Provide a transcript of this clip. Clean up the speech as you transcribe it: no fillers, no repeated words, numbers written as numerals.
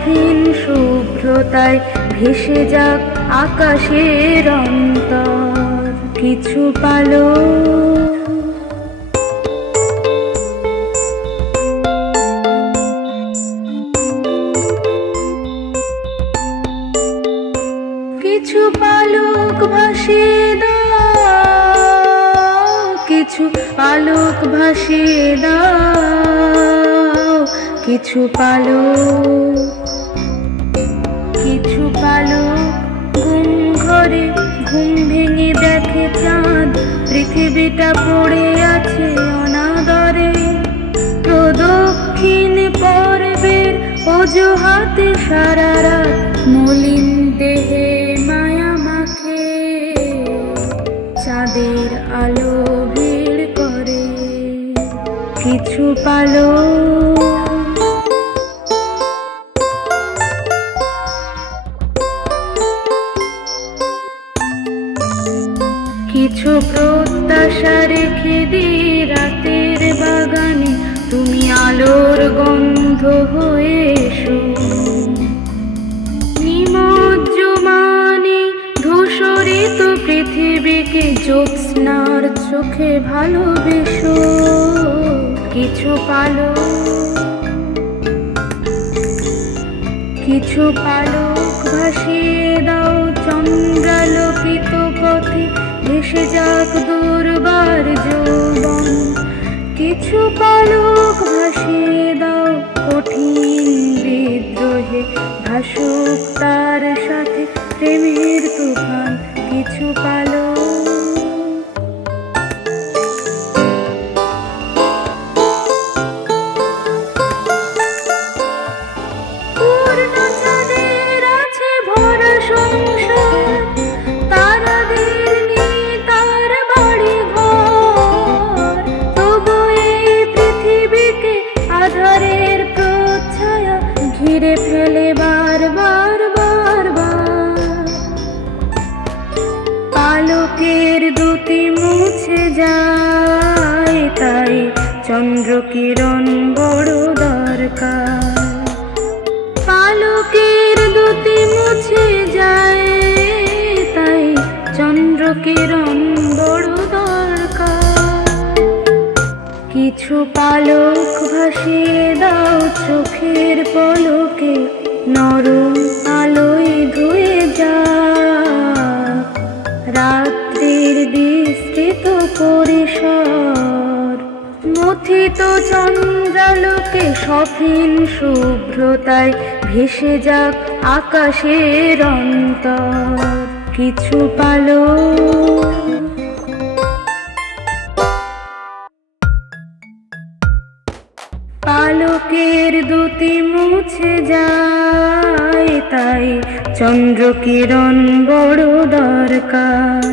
সফিন শুভ্রতায় ভেসে যাক আকাশের অন্তর কিছু পালক। কিছু পালক ভাসিয়ে দাও, কিছু পালক ভাসিয়ে দাও, কিছু পালক, কিছু পালক ঘুম ঘরে ঘুম ভেঙে দেখে চাঁদ পৃথিবীটা পড়ে আছে অনাদরে। প্রদক্ষিণ পর্বের অজুহাতে সারা রাত মলিন দেহে মায়া মাখে, চাঁদের আলো ভিড় করে কিছু পালক। কিছু প্রত্যাশা রেখে দিয়ে রাতের বাগানে তুমি আলোর গন্ধ হয়ে এসো। নিমজ্জমানে ধূসরিত পৃথিবীকে জ্যোৎস্নার চোখে ভালোবেসো কিছু পালক। কিছু পালক ভাসিয়ে দাও চন্দ্রালোকিত পথে ভেসে যাক দুর্বার যৌবন। কিছু পালক ভাসিয়ে দাও কঠিন বিদ্রোহে ভাসুক তার সাথে প্রেমের তুফান কিছু পালক। ঘিরে ফেলে বারবার বারবার পালকের দুটি মুছে যায়, তাই চন্দ্রকিরণ বড় দরকার। পালকের দুটি মুছে যায়, তাই চন্দ্রকিরণ বড় দরকার। কিছু পালক ভাসিয়ে দাও চোখের পলকে নরম আলোয় ধুয়ে যাক রাত্রির বিস্তৃত পরিসর। মথিত চন্দ্রালোকে সফিন শুভ্রতায় ভেসে যাক আকাশের অন্তর কিছু পালক। পালকের দুটি মুছে যায়, তাই চন্দ্রকিরণ বড় দরকার।